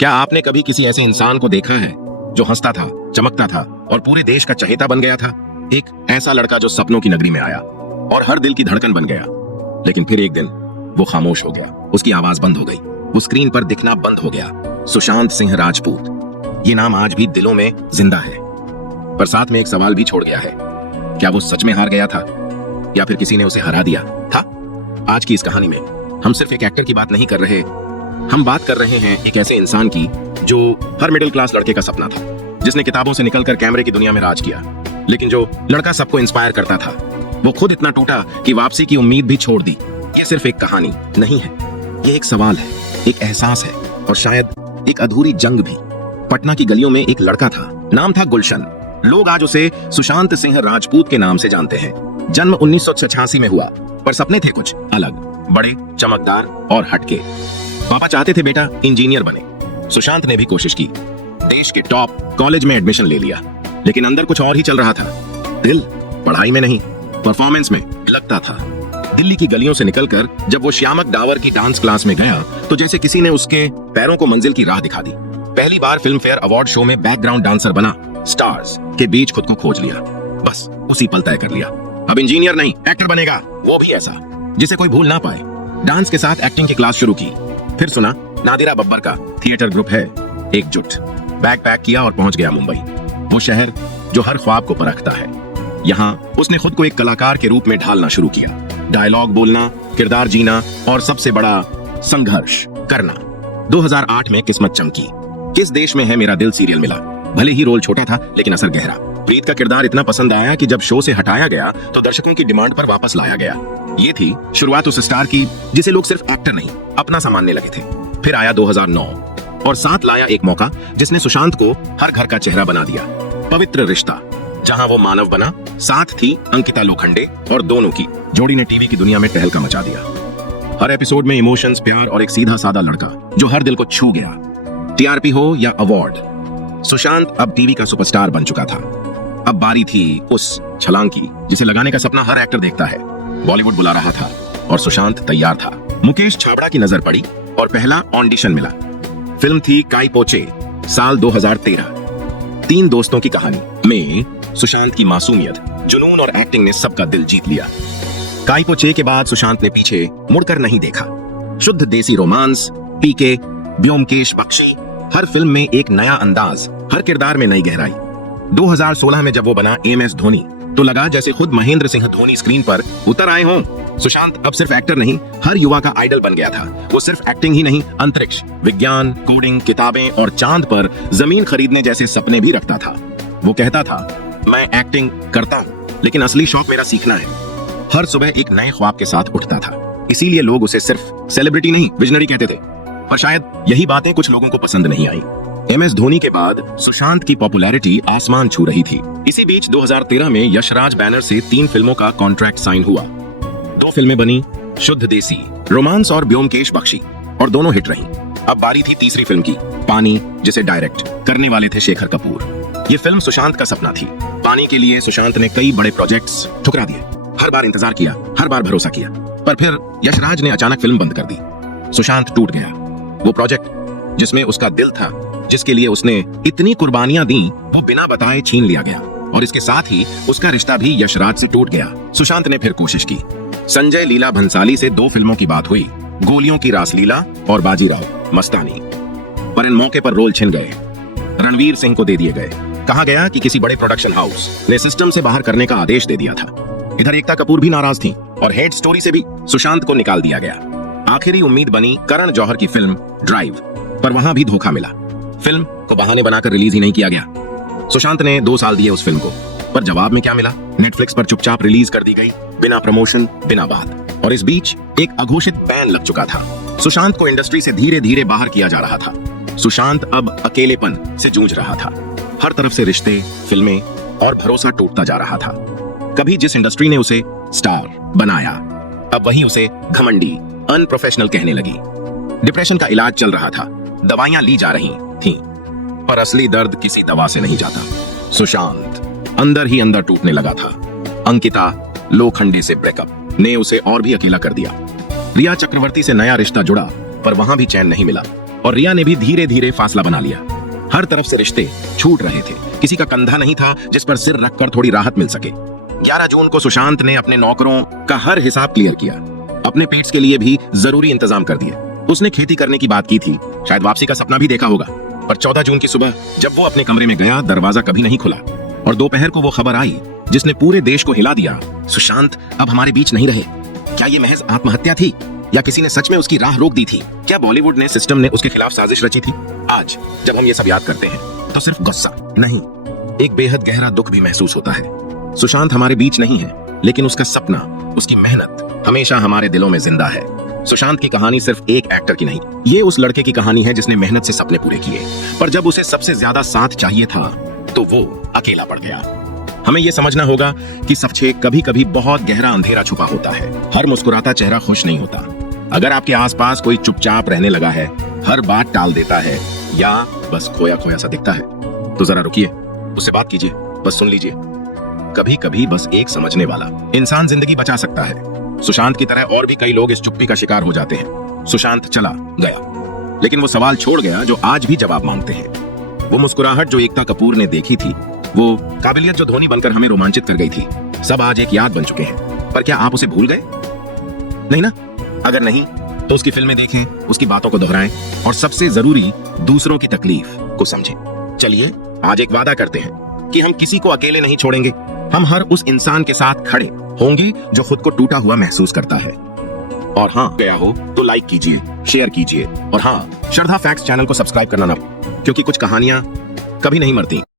क्या आपने कभी किसी ऐसे इंसान को देखा है जो हंसता था, चमकता था और पूरे देश का चहेता बन गया था? एक ऐसा लड़का जो सपनों की नगरी में आया और हर दिल की धड़कन बन गया, लेकिन फिर एक दिन वो खामोश हो गया, उसकी आवाज बंद हो गई, वो स्क्रीन पर दिखना बंद हो गया। सुशांत सिंह राजपूत, ये नाम आज भी दिलों में जिंदा है, पर साथ में एक सवाल भी छोड़ गया है। क्या वो सच में हार गया था या फिर किसी ने उसे हरा दिया था? आज की इस कहानी में हम सिर्फ एक एक्टर की बात नहीं कर रहे, हम बात कर रहे हैं एक ऐसे इंसान की जो हर मिडिल क्लास लड़के का सपना था, जिसने किताबों से निकलकर कैमरे की दुनिया में राज किया। लेकिन जो लड़का सबको इंस्पायर करता था, वो खुद इतना टूटा कि वापसी की उम्मीद भी छोड़ दी। ये सिर्फ एक कहानी नहीं है, ये एक सवाल है, एक एहसास है और शायद एक अधूरी जंग भी। पटना की गलियों में एक लड़का था, नाम था गुलशन। लोग आज उसे सुशांत सिंह राजपूत के नाम से जानते हैं। जन्म 1986 में हुआ, पर सपने थे कुछ अलग, बड़े, चमकदार और हटके। पापा चाहते थे बेटा इंजीनियर बने। सुशांत ने भी कोशिश की, देश के टॉप कॉलेज में एडमिशन ले लिया, लेकिन अंदर कुछ और ही चल रहा था। दिल पढ़ाई में नहीं, परफॉर्मेंस में लगता था। दिल्ली की गलियों से निकलकर जब वो श्यामक डावर की डांस क्लास में गया, तो जैसे किसी ने उसके पैरों को मंजिल की राह दिखा दी। पहली बार फिल्म फेयर अवार्ड शो में बैकग्राउंड डांसर बना, स्टार्स के बीच खुद को खोज लिया। बस उसी पल तय कर लिया, अब इंजीनियर नहीं एक्टर बनेगा, वो भी ऐसा जिसे कोई भूल ना पाए। डांस के साथ एक्टिंग की क्लास शुरू की। फिर सुना नादिरा बब्बर का थिएटर ग्रुप है एकजुट। बैग पैक किया और पहुंच गया मुंबई, वो शहर जो हर ख्वाब को परखता है। यहाँ उसने खुद को एक कलाकार के रूप में ढालना शुरू किया, डायलॉग बोलना, किरदार जीना और सबसे बड़ा संघर्ष करना। 2008 में किस्मत चमकी। किस देश में है मेरा दिल सीरियल मिला। भले ही रोल छोटा था, लेकिन असर गहरा। प्रीत का किरदार इतना पसंद आया कि जब शो से हटाया गया तो दर्शकों की डिमांड पर वापस लाया गया। ये थी शुरुआत उस स्टार की जिसे लोग सिर्फ एक्टर नहीं, अपना सा मानने लगे थे। फिर आया 2009 और साथ लाया एक मौका जिसने सुशांत को हर घर का चेहरा बना दिया, पवित्र रिश्ता, जहां वो मानव बना। साथ थी अंकिता लोखंडे और दोनों की जोड़ी ने टीवी की दुनिया में टहलका मचा दिया। हर एपिसोड में इमोशंस, प्यार और एक सीधा साधा लड़का जो हर दिल को छू गया। टीआरपी हो या अवार्ड, सुशांत अब टीवी का सुपरस्टार बन चुका था। अब बारी थी उस छलांग की जिसे लगाने का सपना हर एक्टर देखता है। बॉलीवुड बुला रहा था और सुशांत तैयार था। मुकेश छाबड़ा की नजर पड़ी और पहला ऑडिशन मिला। फिल्म थी काई पो चे, साल 2013। 3 दोस्तों की कहानी में सुशांत की मासूमियत, जुनून और एक्टिंग ने सबका दिल जीत लिया। काई पो चे के बाद सुशांत ने पीछे मुड़कर नहीं देखा। शुद्ध देसी रोमांस, पीके, ब्योमकेश बख्शी, हर फिल्म में एक नया अंदाज, हर किरदार में नई गहराई। 2016 में जब वो बना MS धोनी, तो लगा जैसे खुद महेंद्र सिंह धोनी स्क्रीन पर उतर आए हों। सुशांत अब सिर्फ एक्टर नहीं, हर युवा का आइडल बन गया था। वो सिर्फ एक्टिंग ही नहीं, अंतरिक्ष, विज्ञान, कोडिंग, किताबें और चांद पर जमीन खरीदने जैसे सपने भी रखता था। वो कहता था, मैं एक्टिंग करता हूँ, लेकिन असली शौक मेरा सीखना है। हर सुबह एक नए ख्वाब के साथ उठता था। इसीलिए लोग उसे सिर्फ सेलिब्रिटी नहीं, विजनरी कहते थे। पर शायद यही बातें कुछ लोगों को पसंद नहीं आई। MS धोनी के बाद सुशांत की पॉपुलैरिटी आसमान छू रही थी। इसी बीच 2013 में यशराज बैनर से 3 फिल्मों का कॉन्ट्रैक्ट साइन हुआ। 2 फिल्में बनी, शुद्ध देसी, रोमांस और ब्योमकेश बख्शी, और दोनों हिट रहीं। अब बारी थी तीसरी फिल्म की, पानी, जिसे डायरेक्ट करने वाले थे शेखर कपूर। ये फिल्म सुशांत का सपना थी। पानी के लिए सुशांत ने कई बड़े प्रोजेक्ट्स ठुकरा दिए, हर बार इंतजार किया, हर बार भरोसा किया, पर फिर यशराज ने अचानक फिल्म बंद कर दी। सुशांत टूट गया। वो प्रोजेक्ट जिसमें उसका दिल था, जिसके लिए उसने इतनी कुर्बानियां दी, वो बिना बताए छीन लिया गया, और इसके साथ ही उसका रिश्ता भी यशराज से टूट गया। सुशांत ने फिर कोशिश की। संजय लीला भंसाली से 2 फिल्मों की बात हुई, गोलियों की रासलीला और बाजीराव मस्तानी, पर इन मौके पर रोल छिन गए, रणवीर सिंह को दे दिए गए। कहा गया कि किसी बड़े प्रोडक्शन हाउस ने सिस्टम से बाहर करने का आदेश दे दिया था। इधर एकता कपूर भी नाराज थी और हेड स्टोरी से भी सुशांत को निकाल दिया गया। आखिरी उम्मीद बनी करण जौहर की फिल्म ड्राइव, पर वहां भी धोखा मिला। फिल्म को बहाने बनाकर रिलीज ही नहीं किया गया। सुशांत ने 2 साल दिए उस फिल्म को, पर जवाब में क्या मिला? नेटफ्लिक्स पर चुपचाप रिलीज कर दी गई, बिना प्रमोशन, बिना बात। और इस बीच एक अघोषित बैन लग चुका था। सुशांत को इंडस्ट्री से धीरे धीरे बाहर किया जा रहा था। सुशांत अब अकेलेपन से जूझ रहा था। हर तरफ से रिश्ते, फिल्में और भरोसा टूटता जा रहा था। कभी जिस इंडस्ट्री ने उसे स्टार बनाया, अब वही उसे घमंडी, अनप्रोफेशनल कहने लगी। डिप्रेशन का इलाज चल रहा था, दवाइयां ली जा रही थीं, पर असली दर्द किसी दवा से नहीं जाता। सुशांत अंदर ही अंदर टूटने लगा था। अंकिता लोखंडे से ब्रेकअप ने उसे और भी अकेला कर दिया। रिया चक्रवर्ती से नया रिश्ता जुड़ा, पर वहां भी चैन नहीं मिला। और रिया ने भी धीरे धीरे फासला बना लिया। हर तरफ से रिश्ते छूट रहे थे, किसी का कंधा नहीं था जिस पर सिर रखकर थोड़ी राहत मिल सके। 11 जून को सुशांत ने अपने नौकरों का हर हिसाब क्लियर किया, अपने पेट्स के लिए भी जरूरी इंतजाम कर दिए। उसने खेती करने की बात की थी, शायद वापसी का सपना भी देखा होगा। पर 14 जून की सुबह जब वो अपने कमरे में गया, दरवाजा कभी नहीं खुला और दोपहर को वो खबर आई जिसने पूरे देश को हिला दिया, सुशांत अब हमारे बीच नहीं रहे। क्या ये महज आत्महत्या थी या किसी ने सच में उसकी राह रोक दी थी? क्या बॉलीवुड ने, सिस्टम ने उसके खिलाफ साजिश रची थी? आज जब हम ये सब याद करते हैं तो सिर्फ गुस्सा नहीं, एक बेहद गहरा दुख भी महसूस होता है। सुशांत हमारे बीच नहीं है, लेकिन उसका सपना, उसकी मेहनत हमेशा हमारे दिलों में जिंदा है। सुशांत की कहानी सिर्फ एक एक्टर की नहीं, ये उस लड़के की कहानी है जिसने मेहनत से सपने पूरे किए, पर जब उसे सबसे ज्यादा साथ चाहिए था तो वो अकेला पड़ गया। हमें यह समझना होगा कि सबसे कभी कभी बहुत गहरा अंधेरा छुपा होता है। हर मुस्कुराता चेहरा खुश नहीं होता। अगर आपके आसपास कोई चुपचाप रहने लगा है, हर बात टाल देता है या बस खोया खोया सा दिखता है, तो जरा रुकिए, उससे बात कीजिए, बस सुन लीजिए। कभी कभी बस एक समझने वाला इंसान जिंदगी बचा सकता है। सुशांत की तरह और भी कई लोग इस चुप्पी का शिकार हो जाते हैं। सुशांत चला गया, लेकिन वो सवाल छोड़ गया जो आज भी जवाब मांगते हैं। वो मुस्कुराहट जो एकता कपूर ने देखी थी, वो काबिलियत जो धोनी बनकर हमें रोमांचित कर गई थी, सब आज एक याद बन चुके हैं। पर क्या आप उसे भूल गए? नहीं ना? अगर नहीं तो उसकी फिल्में देखें, उसकी बातों को दोहराएं और सबसे जरूरी, दूसरों की तकलीफ को समझें। चलिए आज एक वादा करते हैं कि हम किसी को अकेले नहीं छोड़ेंगे। हम हर उस इंसान के साथ खड़े होंगे जो खुद को टूटा हुआ महसूस करता है। और हाँ, गया हो तो लाइक कीजिए, शेयर कीजिए और हाँ, श्रद्धा फैक्ट्स चैनल को सब्सक्राइब करना ना, क्योंकि कुछ कहानियां कभी नहीं मरती।